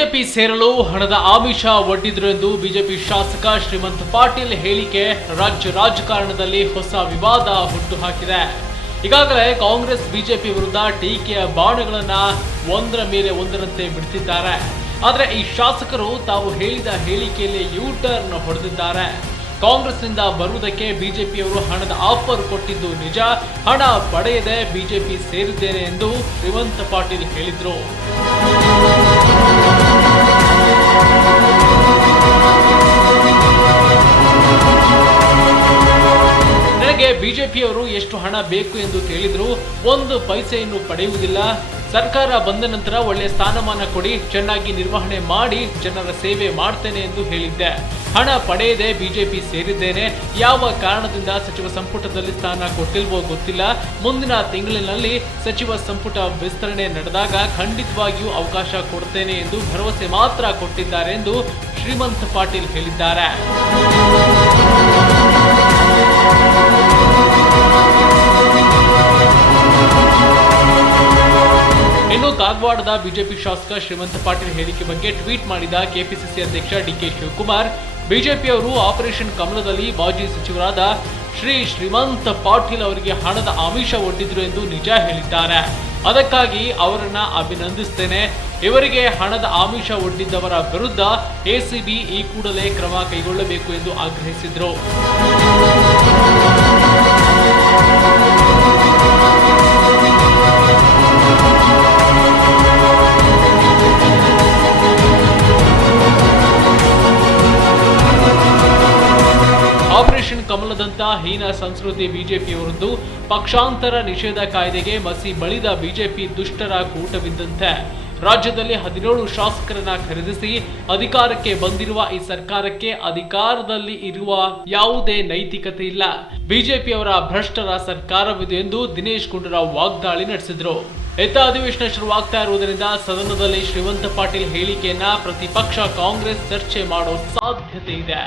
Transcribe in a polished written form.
BJP ಸೇರಲು ಹಣದ ಆಮಿಷ ಒಡ್ಡಿದ್ರು ಎಂದು ಬಿಜೆಪಿ ಶಾಸಕ ಶ್ರೀಮಂತ್ ಪಾಟೀಲ್ ಹೇಳಿಕೆ ರಾಜ್ಯ ರಾಜಕಾರಣದಲ್ಲಿ ಹೊಸ ವಿವಾದ ಹುಟ್ಟುಹಾಕಿದೆ. ಈಗಾಗಲೇ ಕಾಂಗ್ರೆಸ್ ಬಿಜೆಪಿ ವಿರುದ್ಧ ಟೀಕೆಯ ಬಾಣಗಳನ್ನ ಒಂದರ ಮೇಲೆ ಒಂದರಂತೆ ಬಿಡುತ್ತಿದ್ದಾರೆ. ಆದರೆ ಈ ಶಾಸಕರು ತಾವು ಹೇಳಿದ ಹೇಳಿಕೆಯಲ್ಲಿ ಯೂ-ಟರ್ನ್ ಹೊಡೆದಿದ್ದಾರೆ. ಕಾಂಗ್ರೆಸ್ನಿಂದ ಬರುವುದಕ್ಕೆ ಬಿಜೆಪಿಯವರು ಹಣದ ಆಫರ್ ಕೊಟ್ಟಿದ್ದು ನಿಜ, ಹಣ ಪಡೆಯದೆ ಬಿಜೆಪಿ ಸೇರಿದ್ದೇನೆ ಎಂದು ಶ್ರೀಮಂತ್ ಪಾಟೀಲ್ ಹೇಳಿದ್ರು. ನನಗೆ ಬಿಜೆಪಿಯವರು ಎಷ್ಟು ಹಣ ಬೇಕು ಎಂದು ಕೇಳಿದ್ರು, 1 ಪೈಸೆಯನ್ನು ಪಡೆಯುವುದಿಲ್ಲ. ಸರ್ಕಾರ ಬಂದ ನಂತರ ಒಳ್ಳೆ ಸ್ಥಾನಮಾನ ಕೊಡಿ, ಚೆನ್ನಾಗಿ ನಿರ್ವಹಣೆ ಮಾಡಿ ಜನರ ಸೇವೆ ಮಾಡ್ತೇನೆ ಎಂದು ಹೇಳಿದ್ದೆ. ಹಣ ಪಡೆಯದೆ ಬಿಜೆಪಿ ಸೇರಿದ್ದೇನೆ. ಯಾವ ಕಾರಣದಿಂದ ಸಚಿವ ಸಂಪುಟದಲ್ಲಿ ಸ್ಥಾನ ಕೊಟ್ಟಿಲ್ವೋ ಗೊತ್ತಿಲ್ಲ. ಮುಂದಿನ ತಿಂಗಳಿನಲ್ಲಿ ಸಚಿವ ಸಂಪುಟ ವಿಸ್ತರಣೆ ನಡೆದಾಗ ಖಂಡಿತವಾಗಿಯೂ ಅವಕಾಶ ಕೊಡ್ತೇನೆ ಎಂದು ಭರವಸೆ ಮಾತ್ರ ಕೊಟ್ಟಿದ್ದಾರೆ ಎಂದು ಶ್ರೀಮಂತ್ ಪಾಟೀಲ್ ಹೇಳಿದ್ದಾರೆ. ಇನ್ನು ಕಾಗವಾಡದ ಬಿಜೆಪಿ ಶಾಸಕ ಶ್ರೀಮಂತ್ ಪಾಟೀಲ್ ಹೇಳಿಕೆ ಬಗ್ಗೆ ಟ್ವೀಟ್ ಮಾಡಿದ ಕೆಪಿಸಿಸಿ ಅಧ್ಯಕ್ಷ ಡಿಕೆ ಶಿವಕುಮಾರ್, ಬಿಜೆಪಿಯವರು ಆಪರೇಷನ್ ಕಮಲದಲ್ಲಿ ಮಾಜಿ ಸಚಿವರಾದ ಶ್ರೀಮಂತ್ ಪಾಟೀಲ್ ಅವರಿಗೆ ಹಣದ ಆಮಿಷ ಒಡ್ಡಿದ್ರು ಎಂದು ನಿಜ ಹೇಳಿದ್ದಾರೆ. ಅದಕ್ಕಾಗಿ ಅವರನ್ನ ಅಭಿನಂದಿಸುತ್ತೇನೆ. ಇವರಿಗೆ ಹಣದ ಆಮಿಷ ಒಡ್ಡಿದ್ದವರ ವಿರುದ್ಧ ಎಸಿಬಿ ಈ ಕೂಡಲೇ ಕ್ರಮ ಕೈಗೊಳ್ಳಬೇಕು ಎಂದು ಆಗ್ರಹಿಸಿದರು. ಆಪರೇಷನ್ ಕಮಲದಂತ ಹೀನ ಸಂಸ್ಕೃತಿ ಬಿಜೆಪಿಯವರದ್ದು. ಪಕ್ಷಾಂತರ ನಿಷೇಧ ಕಾಯ್ದೆಗೆ ಮಸಿ ಬಳಿದ ಬಿಜೆಪಿ ದುಷ್ಟರ ಕೂಟವಿದ್ದಂತೆ. ರಾಜ್ಯದಲ್ಲಿ 17 ಶಾಸಕರನ್ನ ಖರೀದಿಸಿ ಅಧಿಕಾರಕ್ಕೆ ಬಂದಿರುವ ಈ ಸರ್ಕಾರಕ್ಕೆ ಅಧಿಕಾರದಲ್ಲಿ ಇರುವ ಯಾವುದೇ ನೈತಿಕತೆ ಇಲ್ಲ. ಬಿಜೆಪಿಯವರ ಭ್ರಷ್ಟರ ಸರ್ಕಾರವಿದೆ ಎಂದು ದಿನೇಶ್ ಗುಂಡೂರಾವ್ ವಾಗ್ದಾಳಿ ನಡೆಸಿದ್ರು. ಅಧಿವೇಶನ ಶುರುವಾಗ್ತಾ ಇರುವುದರಿಂದ ಸದನದಲ್ಲಿ ಶ್ರೀಮಂತ್ ಪಾಟೀಲ್ ಹೇಳಿಕೆಯನ್ನ ಪ್ರತಿಪಕ್ಷ ಕಾಂಗ್ರೆಸ್ ಚರ್ಚೆ ಮಾಡೋ ಸಾಧ್ಯತೆ ಇದೆ.